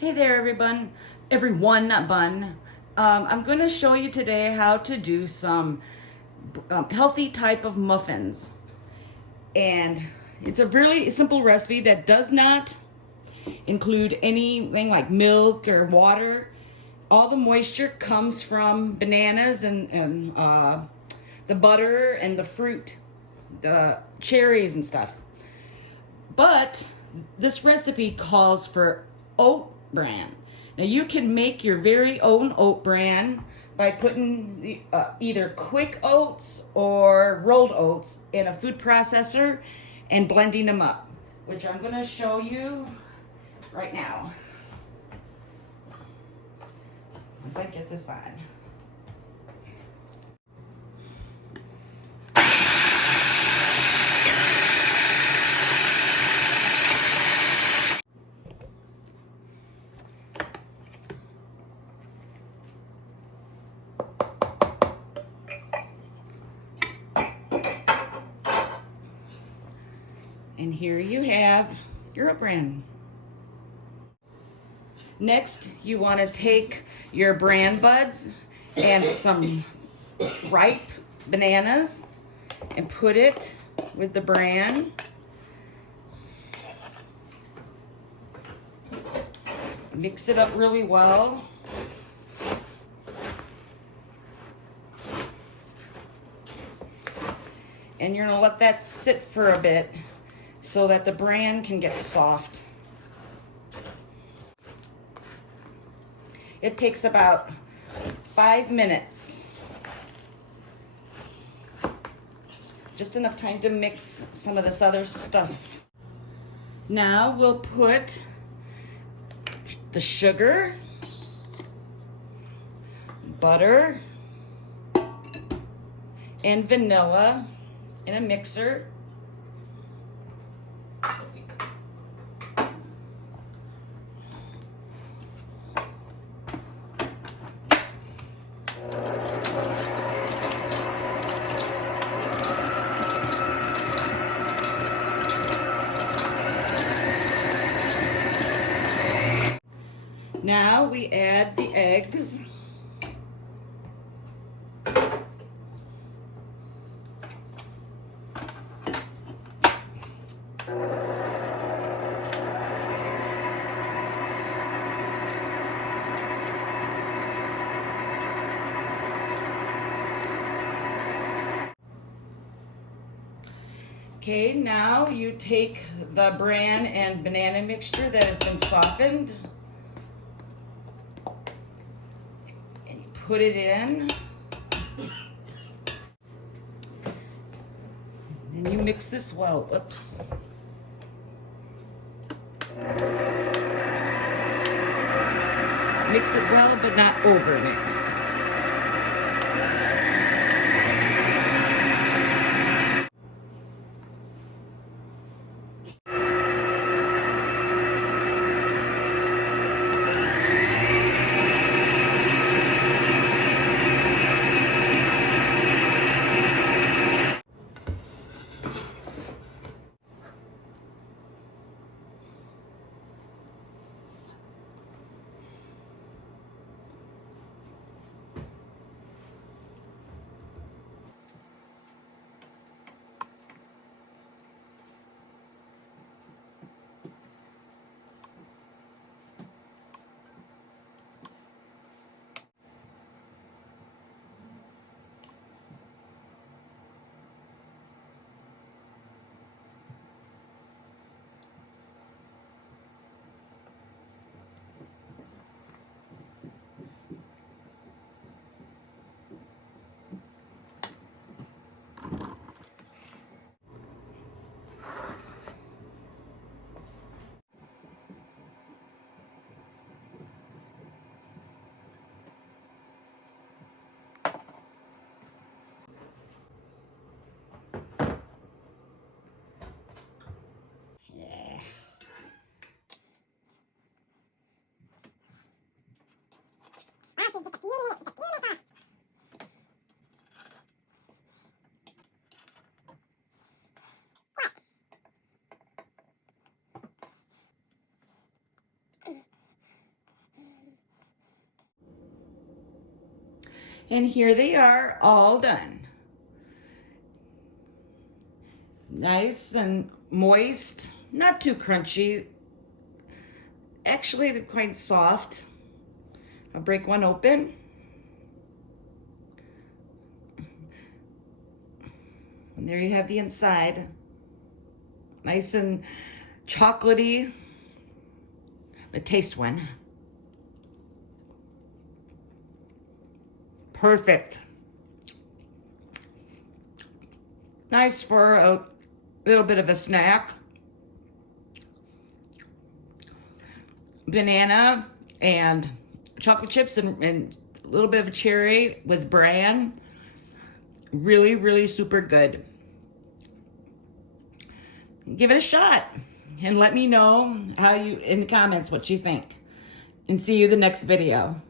Hey there, everyone, not bun. I'm going to show you today how to do some healthy type of muffins. And it's a really simple recipe that does not include anything like milk or water. All the moisture comes from bananas and the butter and the fruit, the cherries and stuff. But this recipe calls for oat bran. Now you can make your very own oat bran by putting the, either quick oats or rolled oats in a food processor and blending them up, which I'm going to show you right now. Once I get this on. And here you have your oat bran. Next, you want to take your bran buds and some ripe bananas and put it with the bran. Mix it up really well. And you're going to let that sit for a bit so that the bran can get soft. It takes about 5 minutes. Just enough time to mix some of this other stuff. Now we'll put the sugar, butter, and vanilla in a mixer. Now we add the eggs. Okay, now you take the bran and banana mixture that has been softened and you put it in. And you mix this well. Whoops. Mix it well, but not over mix. And here they are, all done. Nice and moist, not too crunchy. Actually, they're quite soft. I'll break one open. And there you have the inside. Nice and chocolatey. But taste one. Perfect. Nice for a little bit of a snack. Banana and chocolate chips and a little bit of a cherry with bran. Really, really super good. Give it a shot and let me know in the comments what you think. And see you the next video.